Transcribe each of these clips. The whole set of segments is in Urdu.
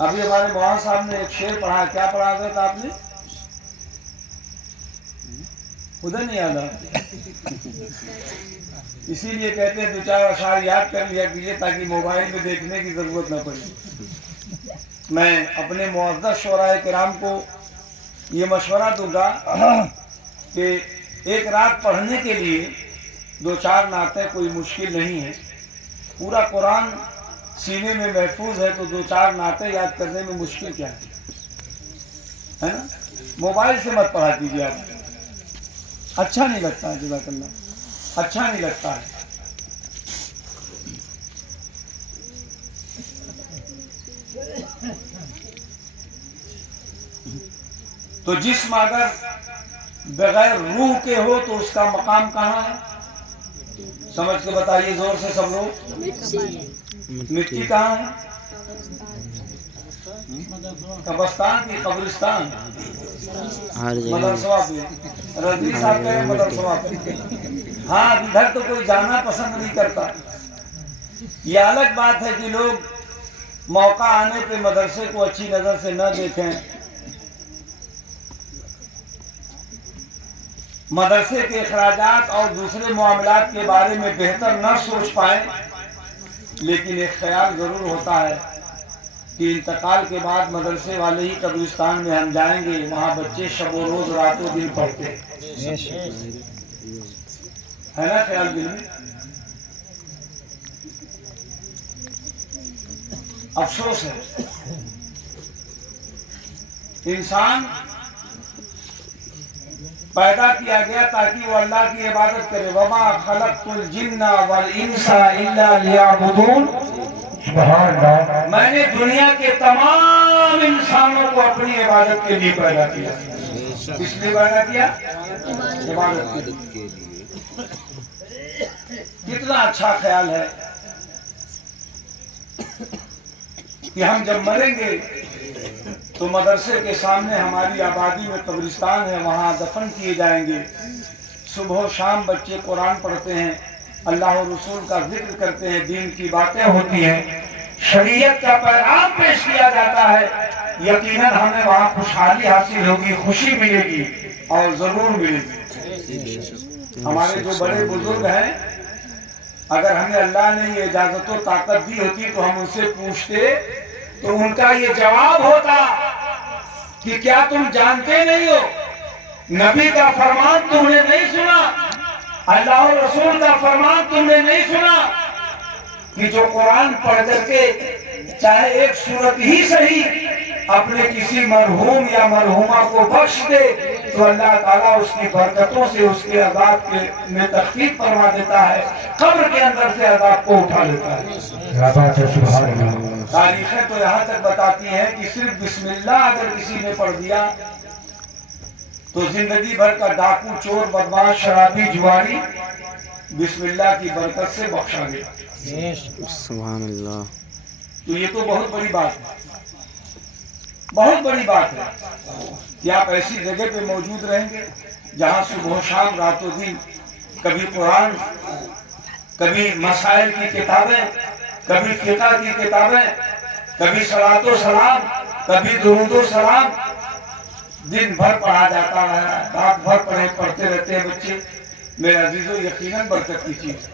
ابھی ہمارے مولانا صاحب نے ایک شعر پڑھا، کیا پڑھا تھا آپ نے؟ ادھر نہیں یاد آتا، اسی لیے کہتے ہیں دو چار اشعار یاد کر لیا کیجیے تاکہ موبائل میں دیکھنے کی ضرورت نہ پڑے۔ میں اپنے معزز شعراء کرام کو یہ مشورہ دوں گا کہ ایک رات پڑھنے کے لیے دو چار نعتیں کوئی مشکل نہیں ہے، پورا قرآن سینے میں محفوظ ہے تو دو چار نعتیں یاد کرنے میں مشکل کیا ہے نا؟ موبائل سے مت پڑھا دیجیے آپ، اچھا نہیں لگتا ہے، جزاک اللہ، اچھا نہیں لگتا ہے۔ تو جسم اگر بغیر روح کے ہو تو اس کا مقام کہاں ہے؟ سمجھ کے بتائیے زور سے سب لوگ، مٹی کہاں ہے؟ قبرستان کی قبرستان، مدرسہ پہ، رضوی صاحب کہہ رہے ہیں مدرسہ پہ، ہاں ادھر تو کوئی جانا پسند نہیں کرتا۔ یہ الگ بات ہے کہ لوگ موقع آنے پہ مدرسے کو اچھی نظر سے نہ دیکھیں، مدرسے کے اخراجات اور دوسرے معاملات کے بارے میں بہتر نہ سوچ پائیں، لیکن ایک خیال ضرور ہوتا ہے کہ انتقال کے بعد مدرسے والے ہی قبرستان میں ہم جائیں گے، وہاں بچے شب و روز رات و دن پڑھتے ہے نا خیال دل میں؟ افسوس ہے انسان پیدا کیا گیا تاکہ وہ اللہ کی عبادت کرے، وما خلقت الجن والانس الا لیعبدون، میں نے دنیا کے تمام انسانوں کو اپنی عبادت کے لیے پیدا کیا۔ کس لیے پیدا کیا؟ عبادت کے لیے۔ کتنا اچھا خیال ہے کہ ہم جب مریں گے تو مدرسے کے سامنے ہماری آبادی میں قبرستان ہے، وہاں دفن کیے جائیں گے۔ صبح و شام بچے قرآن پڑھتے ہیں، اللہ و رسول کا ذکر کرتے ہیں، دین کی باتیں ہوتی ہیں، شریعت کا پیغام پیش کیا جاتا ہے، یقیناً ہمیں وہاں خوشحالی حاصل ہوگی، خوشی ملے گی اور ضرور ملے گی۔ ہمارے جو بڑے بزرگ ہیں، اگر ہمیں اللہ نے یہ اجازت و طاقت دی ہوتی تو ہم ان سے پوچھتے تو ان کا یہ جواب ہوتا کہ کیا تم جانتے نہیں ہو، نبی کا فرمان تم نے نہیں سنا، اللہ و رسول کا فرمان تم نے نہیں سنا کہ جو قرآن پڑھ کر کے چاہے ایک سورت ہی صحیح اپنے کسی مرحوم یا مرحومہ کو بخش دے تو اللہ تعالیٰ اس کی برکتوں سے اس کے عذاب میں تخفیف فرما دیتا ہے، قبر کے اندر سے عذاب کو اٹھا لیتا ہے۔ تاریخیں تو یہاں تک بتاتی ہیں کہ صرف بسم اللہ اگر کسی نے پڑھ دیا تو زندگی بھر کا ڈاکو، چور، بدماش، شرابی، جواری بسم اللہ کی برکت سے بخشا گیا۔ سبحان اللہ۔ تو یہ تو بہت بڑی بات ہے، بہت بڑی بات ہے کہ آپ ایسی جگہ پہ موجود رہیں گے جہاں صبح و شام رات و دن کبھی قرآن، کبھی مسائل کی کتابیں، کبھی فقہ کی کتابیں، کبھی صلاۃ و سلام، کبھی درود و سلام، دن بھر پڑھا جاتا ہے، رات بھر پڑھتے رہتے ہیں بچے۔ میرے عزیزو یقیناً برکت کی چیز،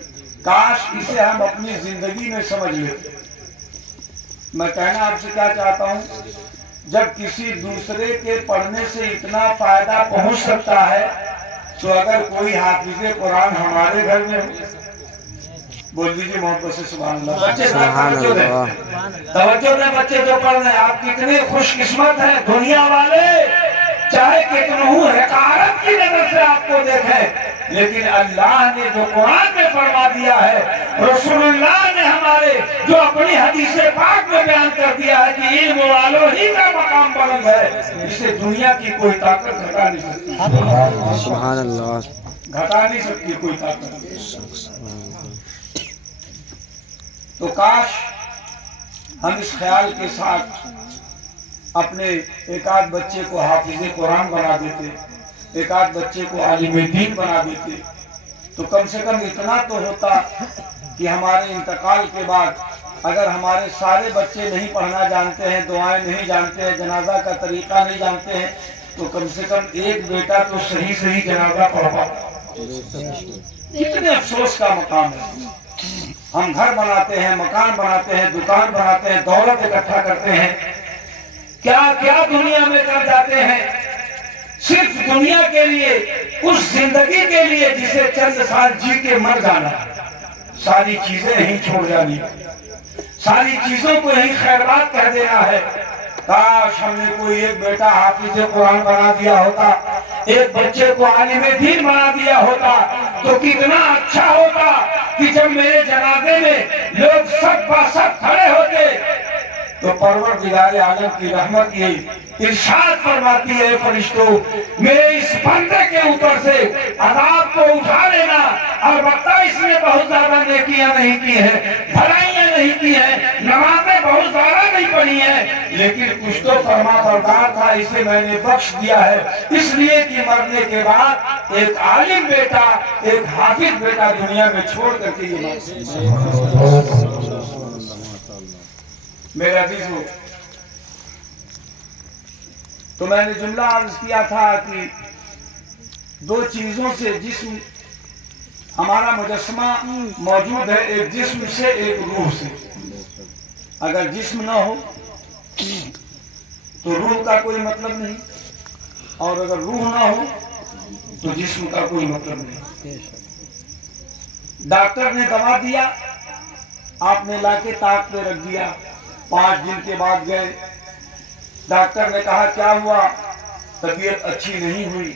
کاش اسے ہم اپنی زندگی میں سمجھ لیتے۔ میں کہنا آپ سے کیا چاہتا ہوں، جب کسی دوسرے کے پڑھنے سے اتنا فائدہ پہنچ سکتا ہے تو اگر کوئی حافظ قرآن ہمارے گھر میں ہو، بول دیجیے محبت سے سبحان اللہ۔ بچے توجہ دیں، بچے جو پڑھ رہے ہیں، آپ کتنے خوش قسمت ہیں۔ دنیا والے چاہے کتنوں حقارت کی نظر سے آپ کو دیکھیں، لیکن اللہ نے جو قرآن میں فرما دیا ہے، رسول اللہ نے ہمارے جو اپنی حدیث پاک میں بیان کر دیا ہے کہ علم والوں ہی کا مقام بلند ہے، اسے دنیا کی کوئی طاقت گھٹا نہیں سکتی۔ سبحان اللہ۔ گھٹا نہیں سکتی کوئی طاقت۔ تو کاش ہم اس خیال کے ساتھ اپنے ایک آدھ بچے کو حافظ قرآن بنا دیتے، ایک آدھ بچے کو عالم دین بنا دیتے، تو کم سے کم اتنا تو ہوتا کہ ہمارے انتقال کے بعد اگر ہمارے سارے بچے نہیں پڑھنا جانتے ہیں، دعائیں نہیں جانتے ہیں، جنازہ کا طریقہ نہیں جانتے ہیں، تو کم سے کم ایک بیٹا تو صحیح جنازہ پڑھا۔ کتنے افسوس کا مقام ہے۔ ہم گھر بناتے ہیں، مکان بناتے ہیں، دکان بناتے ہیں، دولت اکٹھا کرتے ہیں، کیا کیا دنیا میں کر جاتے ہیں، صرف دنیا کے لیے، اس زندگی کے لیے جسے چند سال جی کے مر جانا، ساری چیزیں یہیں چھوڑ جانی، ساری چیزوں کو یہیں خیرات کہہ دینا ہے۔ کاش ہم نے کوئی ایک بیٹا حافظ قرآن بنا دیا ہوتا، ایک بچے کو عالم دین بنا دیا ہوتا تو کتنا اچھا ہوتا کہ جب میرے جنازے میں لوگ سب با سب کھڑے ہوتے تو پروردگار عالم کی رحمت یہ ارشاد فرماتی ہے، فرشتوں میرے اس بندے کے اوپر سے عذاب کو اٹھا لینا، اور البتہ اس نے بہت زیادہ نیکیاں نہیں کی ہیں، بھلائیاں نہیں کی ہیں، نمازیں بہت زیادہ نہیں پڑھی ہیں، لیکن کچھ تو فرما بردار تھا، اسے میں نے بخش دیا ہے، اس لیے کہ مرنے کے بعد ایک عالم بیٹا، ایک حافظ بیٹا دنیا میں چھوڑ کر کے یہ میرا عزیزو، تو میں نے جملہ عرض کیا تھا کہ دو چیزوں سے جسم ہمارا مجسمہ موجود ہے، ایک جسم سے ایک روح سے۔ اگر جسم نہ ہو تو روح کا کوئی مطلب نہیں، اور اگر روح نہ ہو تو جسم کا کوئی مطلب نہیں۔ ڈاکٹر نے دوا دیا، آپ نے لا کے تاک پہ رکھ دیا، 5 دن کے بعد گئے، ڈاکٹر نے کہا کیا ہوا؟ طبیعت اچھی نہیں ہوئی،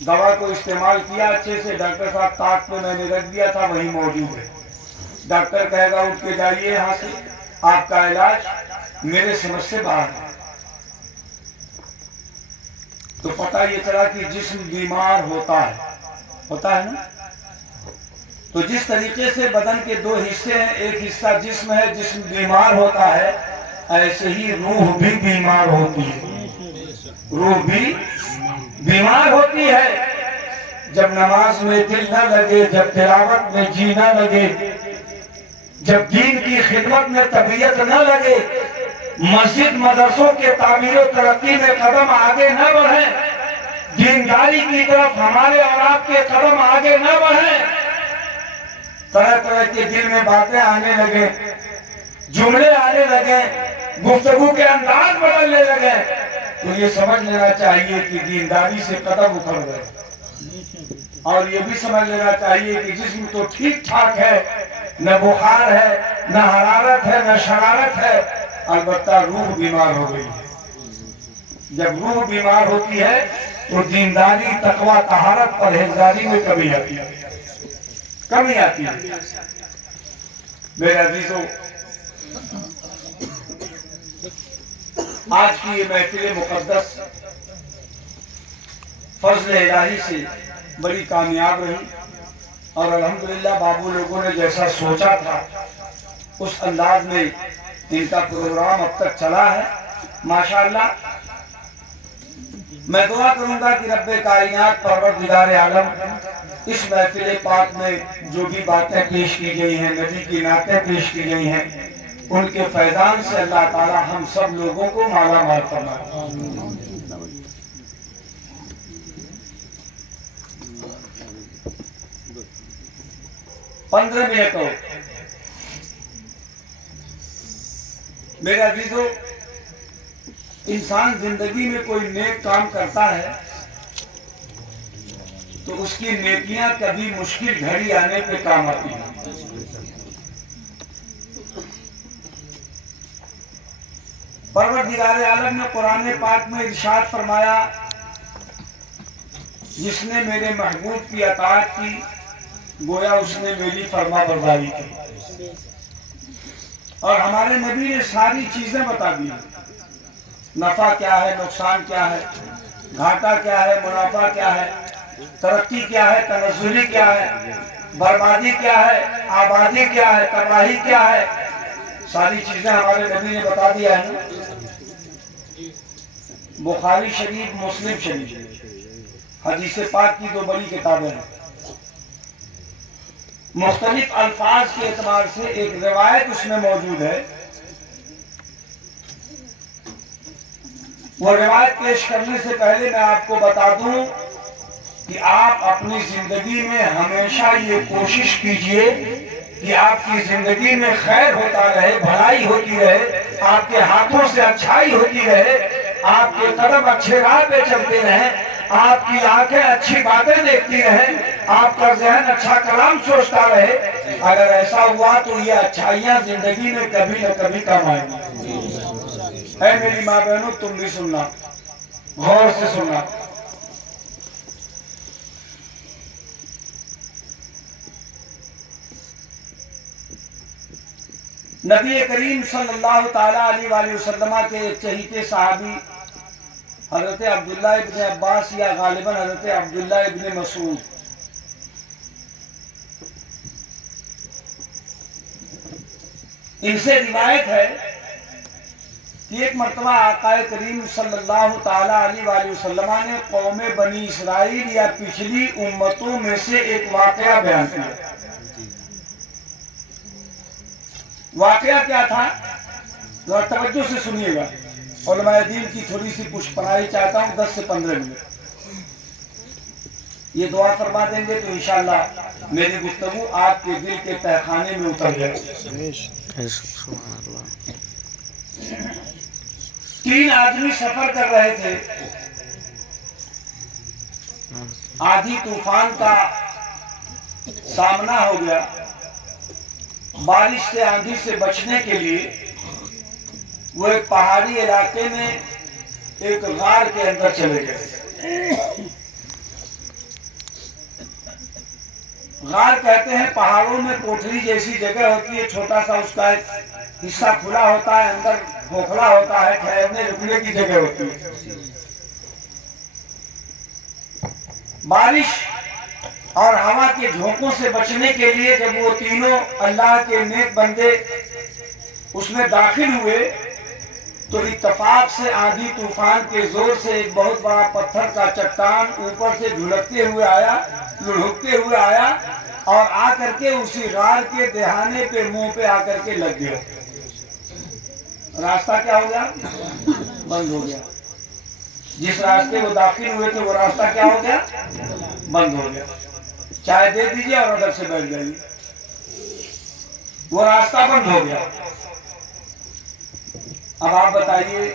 دوا کو استعمال کیا اچھے سے، ڈاکٹر صاحب تاک پہ میں نے رکھ دیا تھا وہی موجود ہے۔ ڈاکٹر کہے گا اٹھ کے جائیے یہاں سے، آپ کا علاج میرے سمجھ سے باہر ہے۔ تو پتہ یہ چلا کہ جسم بیمار ہوتا ہے نا۔ تو جس طریقے سے بدن کے 2 حصے ہیں، ایک حصہ جسم ہے، جسم بیمار ہوتا ہے، ایسے ہی روح بھی بیمار ہوتی ہے، روح بھی بیمار ہوتی ہے۔ جب نماز میں دل نہ لگے، جب تلاوت میں جی نہ لگے، جب دین کی خدمت میں طبیعت نہ لگے، مسجد مدرسوں کے تعمیر و ترقی میں قدم آگے نہ بڑھیں، دینداری کی طرف ہمارے اور آپ کے قدم آگے نہ بڑھیں، طرح طرح کے دل میں باتیں آنے لگے، جملے آنے لگے، گفتگو کے انداز بدلنے لگے، تو یہ سمجھ لینا چاہیے کہ دینداری سے قدم اکھڑ گئے، اور یہ بھی سمجھ لینا چاہیے کہ جسم تو ٹھیک ٹھاک ہے، نہ بخار ہے، نہ حرارت ہے، نہ شرارت ہے، البتہ روح بیمار ہو گئی ہے۔ جب روح بیمار ہوتی ہے تو دینداری، تقوی، طہارت، پرہیزگاری میں کمی آتی ہے، کمی آتی ہے۔ میرے عزیزوں، آج کی یہ محفل مقدس فضل الہی سے بڑی کامیاب رہی، اور الحمدللہ بابو لوگوں نے جیسا سوچا تھا اس انداز میں ان کا پروگرام اب تک چلا ہے، ماشاءاللہ۔ میں دعا کروں گا کہ رب کائنات پروردگار عالم اس محفل پاک میں جو بھی باتیں پیش کی گئی ہیں، نبی کی نعتیں پیش کی گئی ہیں، ان کے فیضان سے اللہ تعالی ہم سب لوگوں کو مالا مال فرمائے۔ 15 منٹ ہو۔ میرے عزیزو، انسان زندگی میں کوئی نیک کام کرتا ہے تو اس کی نیکیاں کبھی مشکل گھڑی آنے پہ کام آتی ہیں۔ پروردگار عالم نے قرآن پاک میں ارشاد فرمایا، جس نے میرے محبوب کی اطاعت کی گویا اس نے میری فرما برداری کی، اور ہمارے نبی نے ساری چیزیں بتا دی، نفع کیا ہے، نقصان کیا ہے، گھاٹا کیا ہے، منافع کیا ہے، ترقی کیا ہے، تنزلی کیا ہے، بربادی کیا ہے، آبادی کیا ہے، تباہی کیا ہے، ساری چیزیں ہمارے نبی نے بتا دیا ہے نا۔ بخاری شریف، مسلم شریف، حدیث پاک کی 2 بڑی کتابیں ہیں۔ مختلف الفاظ کے اعتبار سے ایک روایت اس میں موجود ہے. وہ روایت پیش کرنے سے پہلے میں آپ کو بتا دوں کہ آپ اپنی زندگی میں ہمیشہ یہ کوشش کیجئے کہ آپ کی زندگی میں خیر ہوتا رہے، بھلائی ہوتی رہے، آپ کے ہاتھوں سے اچھائی ہوتی رہے، آپ کے قدم اچھے راہ پہ چلتے رہیں، آپ کی آنکھیں اچھی باتیں دیکھتی رہیں، آپ کا ذہن اچھا کلام سوچتا رہے. اگر ایسا ہوا تو یہ اچھائیاں زندگی میں کبھی نہ کبھی کام آئیں گی. اے میری ماں بہنوں، تم بھی سننا، غور سے سننا. نبی کریم صلی اللہ تعالیٰ علیہ وآلہ وسلم کے ایک چہیتے صحابی حضرت عبداللہ ابن عباس یا غالباً حضرت عبداللہ ابن مسعود، ان سے روایت ہے کہ ایک مرتبہ آقا کریم صلی اللہ تعالیٰ علیہ وآلہ وسلم نے قوم بنی اسرائیل یا پچھلی امتوں میں سے ایک واقعہ بیان کیا. واقعہ کیا تھا؟ ذرا توجہ سے سنیے گا. علماء دین کی تھوڑی سی پشت پناہی چاہتا ہوں، 10 سے 15 منٹ. یہ دعا فرما دیں گے تو انشاءاللہ میری گفتگو آپ کے دل کے تہخانے میں اتر جائے. سبحان اللہ. 3 آدمی سفر کر رہے تھے. آندھی طوفان کا سامنا ہو گیا. بارش سے، آندھی سے بچنے کے لیے وہ ایک پہاڑی علاقے میں ایک غار کے اندر چلے گئے. غار کہتے ہیں پہاڑوں میں کوٹھری جیسی جگہ ہوتی ہے، چھوٹا سا اس کا ایک حصہ کھلا ہوتا ہے، اندر کھوکھلا ہوتا ہے، ٹھہرنے رکنے کی جگہ ہوتی ہے. بارش اور ہوا کے جھونکوں سے بچنے کے لیے جب وہ تینوں اللہ کے نیک بندے اس میں داخل ہوئے تو اتفاق سے آندھی طوفان کے زور سے ایک بہت بڑا پتھر کا چٹان اوپر سے جھلکتے ہوئے آیا، لڑھکتے ہوئے آیا اور آ کر کے اسی غار کے دہانے پہ، منہ پہ آ کر کے لگ گیا. راستہ کیا ہو گیا؟ بند ہو گیا. جس راستے وہ داخل ہوئے تھے وہ راستہ کیا ہو گیا؟ بند ہو گیا. چائے دے دیجئے اور ادب سے بیٹھ جائیے. وہ راستہ بند ہو گیا. اب آپ بتائیے،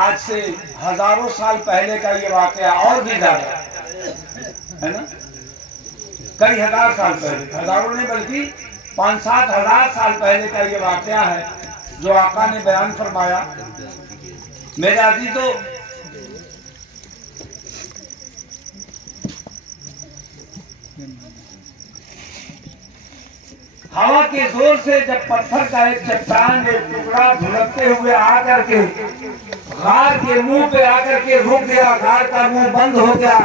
آج سے ہزاروں سال پہلے کا یہ واقعہ، اور بھی زیادہ ہے نا، کئی ہزار سال پہلے، ہزاروں نہیں بلکہ 5-7 ہزار سال پہلے کا یہ واقعہ ہے جو آقا نے بیان فرمایا. میرے عزیزو، ہوا کے زور سے جب پتھر کا ایک چٹان، ایک ٹکڑا جھلکتے ہوئے آ کر کے غار کے منہ پہ آ کر کے رک گیا، غار کا منہ بند ہو گیا.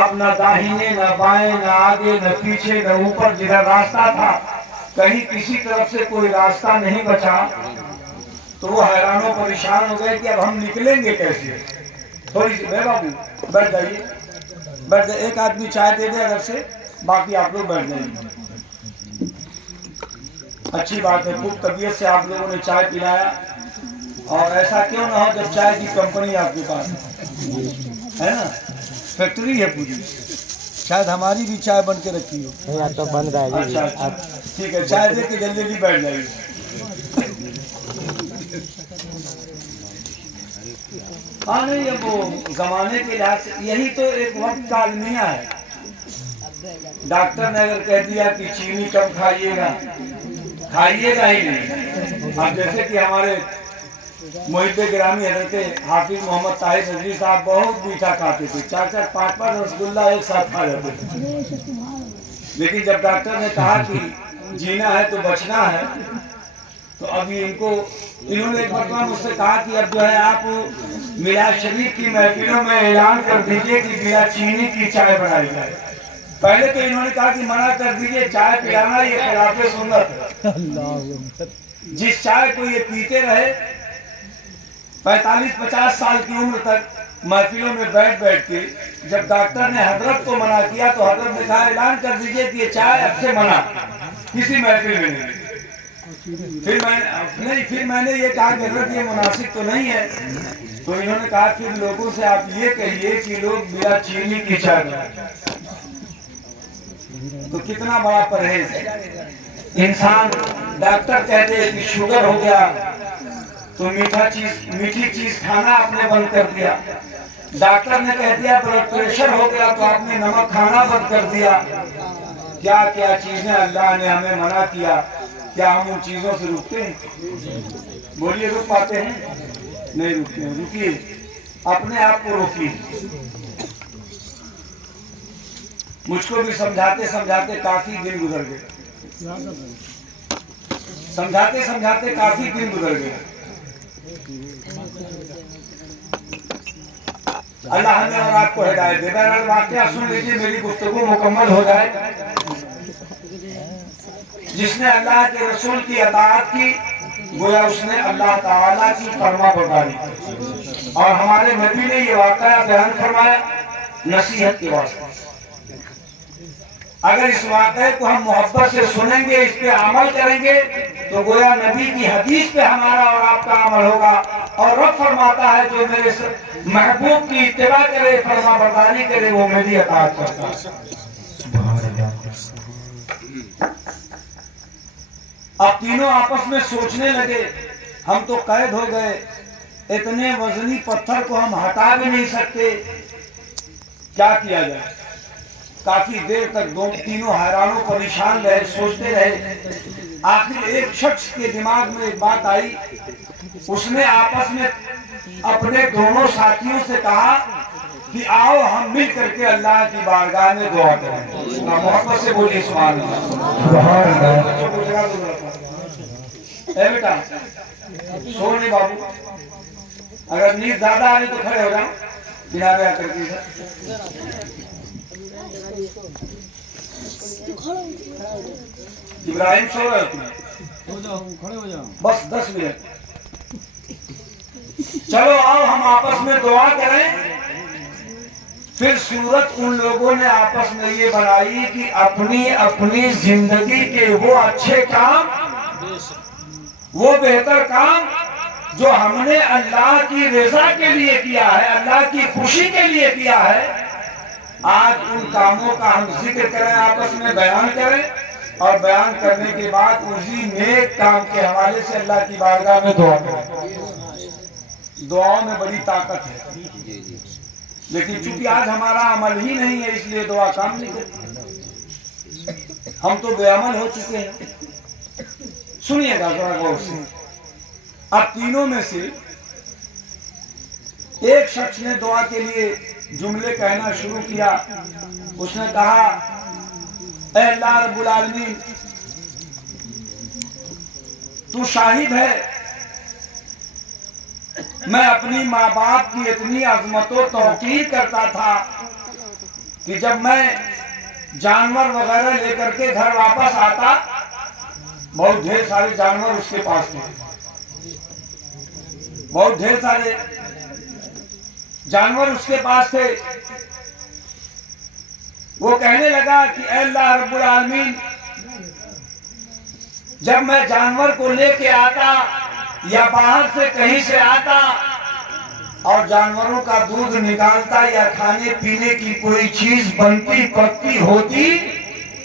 اب نہ داہنے نہ بائیں، نہ آگے نہ پیچھے، نہ اوپر جدھر راستہ تھا کہیں کسی طرف سے کوئی راستہ نہیں بچا. تو وہ حیران و پریشان ہو گئے کہ اب ہم نکلیں گے کیسے. تھوڑی سی بے بابو بیٹھ جائیے، بیٹھ جائیے. ایک آدمی چائے دے دے ادھر سے، باقی آپ لوگ بیٹھ جائیے. اچھی بات ہے، خوب طبیعت سے آپ لوگوں نے چائے پلایا. اور ایسا کیوں نہ ہو جب چائے کی کمپنی آپ کے پاس ہے نا، فیکٹری ہے پوری. شاید ہماری بھی چائے بن کے رکھی ہو. تو بند رہے گی. اچھا ٹھیک ہے، چائے دے کے جلدی جلدی بیٹھ جائیے. ہاں نہیں، اب وہ زمانے کے لحاظ سے یہی تو ایک وقت کا المیہ ہے. ڈاکٹر نے اگر کہہ دیا کہ چینی کم کھائیے گا، کھائیے گا ہی نہیں. اب جیسے کہ ہمارے محب گرامی حضرت حافظ محمد طاہر نظری صاحب بہت میٹھا کھاتے تھے، 4-4 5-5 رسگلہ ایک ساتھ کھا جاتے تھے. لیکن جب ڈاکٹر نے کہا کہ جینا ہے تو بچنا ہے، تو ابھی انہوں نے ایک مرتبہ مجھ سے کہا کہ اب جو ہے آپ میلاد شریف کی محفلوں میں اعلان کر دیجئے کہ بلا چینی کی چائے بنائی جائے. پہلے تو انہوں نے کہا کہ منع کر دیجئے، چائے پلانا یہ خلاف سنت ہے. جس چائے کو یہ پیتے رہے 45-50 سال کی عمر تک، محفلوں میں بیٹھ بیٹھ کے جب ڈاکٹر نے حضرت کو منع کیا تو حضرت نے کہا اعلان کر دیجئے کہ یہ چائے اب سے منع، کسی محفل میں نہیں۔ پھر میں نے یہ کہا کہ حضرت یہ مناسب تو نہیں ہے، تو انہوں نے کہا پھر لوگوں سے آپ یہ کہیے کہ لوگ بلا چینی کی چائے بنائیں۔ تو کتنا بڑا پرہیز ہے انسان۔ ڈاکٹر کہتے ہیں کہ شوگر ہو گیا تو میٹھی چیز کھانا آپ نے بند کر دیا، ڈاکٹر نے کہہ دیا بلڈ پریشر ہو گیا تو آپ نے نمک کھانا بند کر دیا۔ کیا کیا چیزیں اللہ نے ہمیں منع کیا، کیا ہم ان چیزوں سے رکتے ہیں؟ بولیے رک پاتے ہیں؟ نہیں رکتے ہیں۔ رکیے، اپنے آپ کو روکیے۔ مجھ کو بھی سمجھاتے سمجھاتے کافی دن گزر گئے، سمجھاتے سمجھاتے کافی دن گزر گئے۔ اللہ ہمیں اور آپ کو ہدایت دے۔ بہرحال واقعہ سن لیجیے، میری گفتگو مکمل ہو جائے۔ جس نے اللہ کے رسول کی اطاعت کی گویا اس نے اللہ تعالیٰ کی فرما برداری کی، اور ہمارے نبی نے یہ واقعہ بیان فرمایا نصیحت کے واسطے۔ اگر اس واقعے کو ہم محبت سے سنیں گے، اس پہ عمل کریں گے تو گویا نبی کی حدیث پہ ہمارا اور آپ کا عمل ہوگا۔ اور رب فرماتا ہے جو میرے محبوب کی اتباع کرے، فرما برداری کرے، وہ میری اطاعت کرتا ہے۔ اب تینوں آپس میں سوچنے لگے، ہم تو قید ہو گئے، اتنے وزنی پتھر کو ہم ہٹا بھی نہیں سکتے، کیا کیا جائے؟ کافی دیر تک تینوں حیران و پریشان رہے، سوچتے رہے۔ آخر ایک شخص کے دماغ میں ایک بات آئی، اس نے آپس میں اپنے دونوں ساتھیوں سے کہا کہ آؤ ہم مل کر کے اللہ کی بارگاہ میں دعا کریں۔ محبت سے بولیے سبحان اللہ۔ اے بیٹا سو نہیں بابو، اگر نیند زیادہ آئی تو کھڑے ہو جاؤ، کنارے آ کر کے۔ ابراہیم سو رہے ہو؟ بس 10 منٹ۔ چلو آؤ ہم آپس میں دعا کریں۔ پھر صورت ان لوگوں نے آپس میں یہ بنائی کہ اپنی اپنی زندگی کے وہ اچھے کام، وہ بہتر کام جو ہم نے اللہ کی رضا کے لیے کیا ہے، اللہ کی خوشی کے لیے کیا ہے، آج ان کاموں کا ہم ذکر کریں، آپس میں بیان کریں، اور بیان کرنے کے بعد اسی نیک کام کے حوالے سے اللہ کی بارگاہ میں دعا کریں۔ دعاؤں میں بڑی طاقت ہے، لیکن چونکہ آج ہمارا عمل ہی نہیں ہے اس لیے دعا کام نہیں کرتی۔ ہم تو بے عمل ہو چکے ہیں۔ سنیے گا ذرا غور سے۔ اب تینوں میں سے ایک شخص نے دعا کے لیے جملے کہنا شروع کیا۔ اس نے کہا اے اللہ رب العالمین، تو شاہد ہے میں اپنی ماں باپ کی اتنی عظمت و توقیر کرتا تھا کہ جب میں جانور وغیرہ لے کر کے گھر واپس آتا، بہت ڈھیر سارے جانور اس کے پاس تھے، بہت ڈھیر سارے جانور اس کے پاس تھے۔ وہ کہنے لگا کہ اے اللہ رب العالمین، جب میں جانور کو لے کے آتا یا باہر سے کہیں سے آتا اور جانوروں کا دودھ نکالتا یا کھانے پینے کی کوئی چیز بنتی پکتی ہوتی،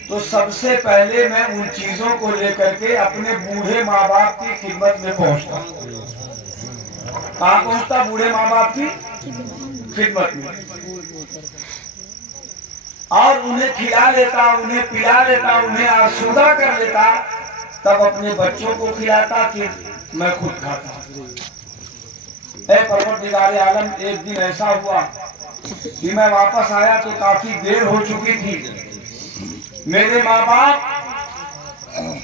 تو سب سے پہلے میں ان چیزوں کو لے کر کے اپنے بوڑھے ماں باپ کی خدمت میں پہنچتا۔ کہاں پہنچتا؟ بوڑھے ماں باپ کی خدمت میں، اور انہیں کھلا لیتا، انہیں پلا لیتا، انہیں آسودہ کر لیتا، تب اپنے بچوں کو کھلاتا، پھر میں خود کھاتا۔ اے پروردگار عالم، ایک دن ایسا ہوا کہ میں واپس آیا تو کافی دیر ہو چکی تھی۔ میرے ماں باپ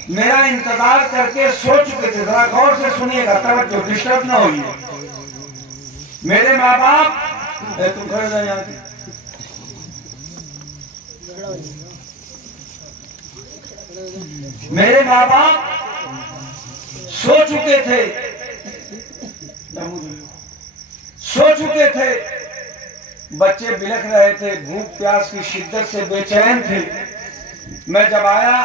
میرا انتظار کر کے سو چکے تھے۔ ذرا غور سے سنیے گا، توجہ، ڈسٹرب نہ ہوئیے۔ میرے ماں باپ، تم کھڑے جائیں یہاں کی، میرے ماں باپ سو چکے تھے، بچے بلکھ رہے تھے، بھوک پیاس کی شدت سے بے چین تھے۔ میں جب آیا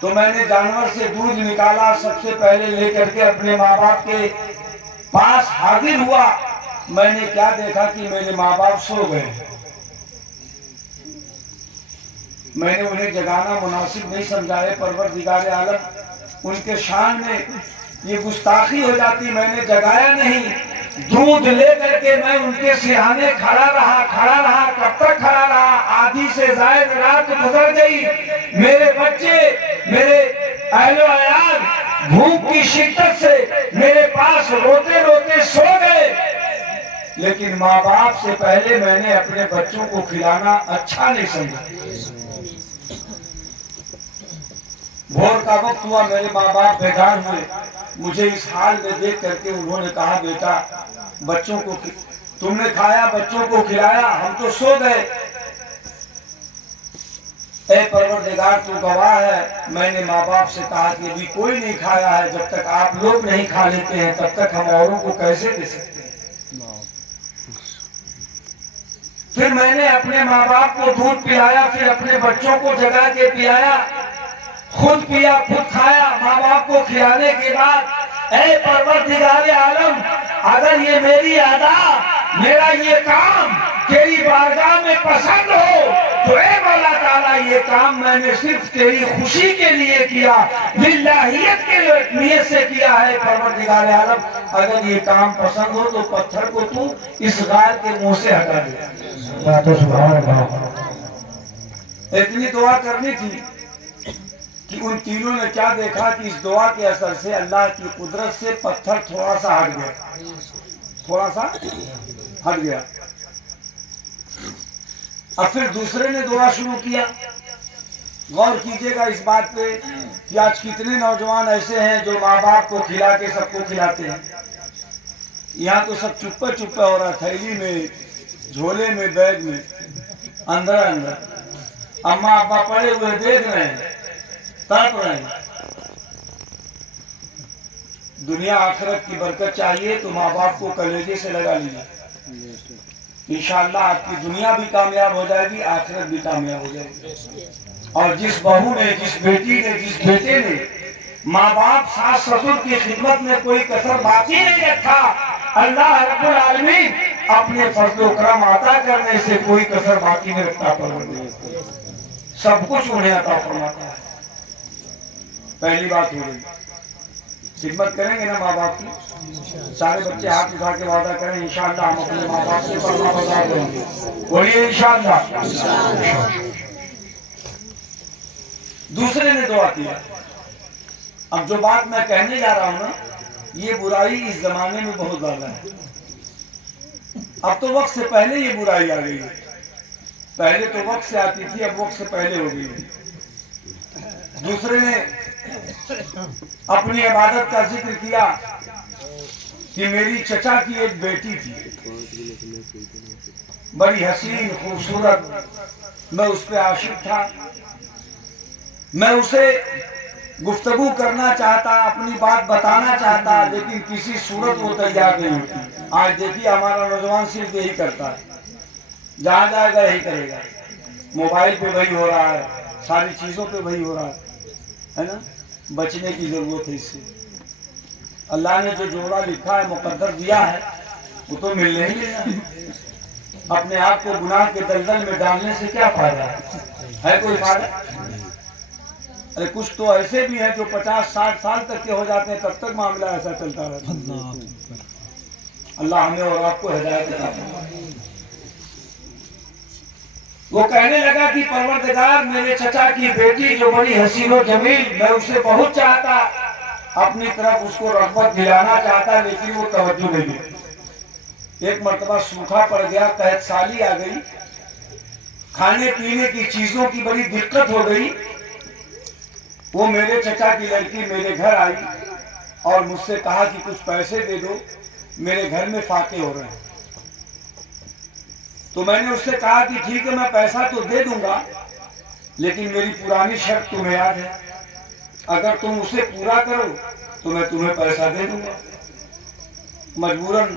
تو میں نے جانور سے دودھ نکالا، سب سے پہلے لے کر کے اپنے ماں باپ کے پاس حاضر ہوا۔ میں نے کیا دیکھا کہ میرے ماں باپ سو گئے۔ میں نے انہیں جگانا مناسب نہیں سمجھا ہے، پروردگار عالم ان کے شان میں یہ گستاخی ہو جاتی۔ میں نے جگایا نہیں، دودھ لے کر کے میں ان کے سرہانے کھڑا رہا۔ کب تک کھڑا رہا؟ آدھی سے زائد رات گزر گئی۔ میرے بچے، میرے اہل و عیال بھوک کی شدت سے میرے پاس روتے روتے سو گئے، لیکن ماں باپ سے پہلے میں نے اپنے بچوں کو کھلانا اچھا نہیں سمجھا۔ بھور کا وقت ہوا، میرے ماں باپ بیدار ہوئے۔ مجھے اس حال میں دیکھ کر کے انہوں نے کہا، بیٹا بچوں کو تم نے کھایا، بچوں کو کھلایا، ہم تو سو گئے۔ اے پروردگار تو گواہ ہے، میں نے ماں باپ سے کہا کہ ابھی کوئی نہیں کھایا ہے، جب تک آپ لوگ نہیں کھا لیتے ہیں تب تک ہم اوروں کو کیسے دے سکتے ہیں۔ پھر میں نے اپنے ماں باپ کو دودھ پلایا، پھر اپنے بچوں کو جگا کے پلایا، خود پیا خود کھایا۔ ماں باپ کو کھلانے کے بعد اے پروردگار عالم، اگر یہ میری ادا، میرا یہ کام تیری بارگاہ میں پسند ہو تو اے مولا تعالیٰ یہ کام میں نے صرف تیری خوشی کے لیے کیا، للہیت کے نیت سے کیا ہے۔ پروردگار عالم اگر یہ کام پسند ہو تو پتھر کو تو اس غار کے منہ سے ہٹا دے۔ سبحان اللہ۔ اتنی دعا کرنی تھی کہ ان تینوں نے کیا دیکھا کہ اس دعا کے اثر سے اللہ کی قدرت سے پتھر تھوڑا سا ہٹ گیا۔ اب پھر دوسرے نے دعا شروع کیا۔ غور کیجئے گا اس بات پہ کہ آج کتنے نوجوان ایسے ہیں جو ماں باپ کو کھلا کے سب کو کھلاتے ہیں۔ یہاں تو سب چپے ہو رہا، تھیلی میں، جھولے میں، بیگ میں، اندر اماں ابا پڑے ہوئے دیکھ رہے ہیں، تڑپ رہے ہیں۔ دنیا آخرت کی برکت چاہیے تو ماں باپ کو کلیجے سے لگا لیجیے، انشاءاللہ آپ کی دنیا بھی کامیاب ہو جائے گی، آخرت بھی کامیاب ہو جائے گی۔ اور جس بہو نے، جس بیٹی نے، جس بیٹے نے ماں باپ ساس سسر کی خدمت میں کوئی کسر باقی نہیں رکھا، اللہ رب العالمین اپنے فضل و کرم عطا کرنے سے کوئی کسر باقی نہیں رکھتا، سب کچھ انہیں عطا فرماتا ہے۔ پہلی بات ہو گئی، خدمت کریں گے نا ماں باپ کی؟ سارے بچے ہاتھ اٹھا کے وعدہ کریں انشاءاللہ ہم اپنے ماں باپ سے فرما بردار کریں گے، بولیے انشاءاللہ۔ دوسرے نے دعا کیا۔ اب جو بات میں کہنے جا رہا ہوں نا، یہ برائی اس زمانے میں بہت زیادہ ہے۔ اب تو وقت سے پہلے یہ برائی آ گئی ہے، پہلے تو وقت سے آتی تھی، اب وقت سے پہلے ہو گئی ہے۔ دوسرے نے اپنی عبادت کا ذکر کیا کہ میری چچا کی ایک بیٹی تھی، بڑی حسین خوبصورت، میں اس پہ عاشق تھا، میں اسے گفتگو کرنا چاہتا، اپنی بات بتانا چاہتا، لیکن کسی صورت وہ تیار نہیں ہوتی۔ آج دیکھیے ہمارا نوجوان صرف یہی کرتا ہے، جہاں جائے گا یہی کرے گا، موبائل پہ وہی ہو رہا ہے، ساری چیزوں پہ وہی ہو رہا ہے نا۔ بچنے کی ضرورت ہے اس سے۔ اللہ نے جو جوڑا لکھا ہے، مقدر دیا ہے، وہ تو ملنے ہی ملنا۔ اپنے آپ کو گناہ کے دلدل میں ڈالنے سے کیا فائدہ ہے کوئی فائدہ؟ ارے کچھ تو ایسے بھی ہیں جو 50-60 سال تک کے ہو جاتے ہیں، تب تک معاملہ ایسا چلتا رہتا ہے۔ اللہ ہمیں اور آپ کو ہدایت عطا فرمائے۔ وہ کہنے لگا کہ پروردگار، میرے چچا کی بیٹی جو بڑی حسین و جمیل، میں اسے بہت چاہتا، اپنی طرف اس کو رغبت دلانا چاہتا، لیکن وہ توجہ نہیں دیتی۔ ایک مرتبہ سوکھا پڑ گیا، قحط سالی آ گئی، کھانے پینے کی چیزوں کی بڑی دقت ہو گئی۔ وہ میرے چچا کی لڑکی میرے گھر آئی اور مجھ سے کہا کہ کچھ پیسے دے دو، میرے گھر میں فاقے ہو رہے ہیں۔ تو میں نے اس سے کہا کہ ٹھیک ہے، میں پیسہ تو دے دوں گا، لیکن میری پرانی شرط تمہیں یاد ہے، اگر تم اسے پورا کرو تو میں تمہیں پیسہ دے دوں گا۔ مجبوراً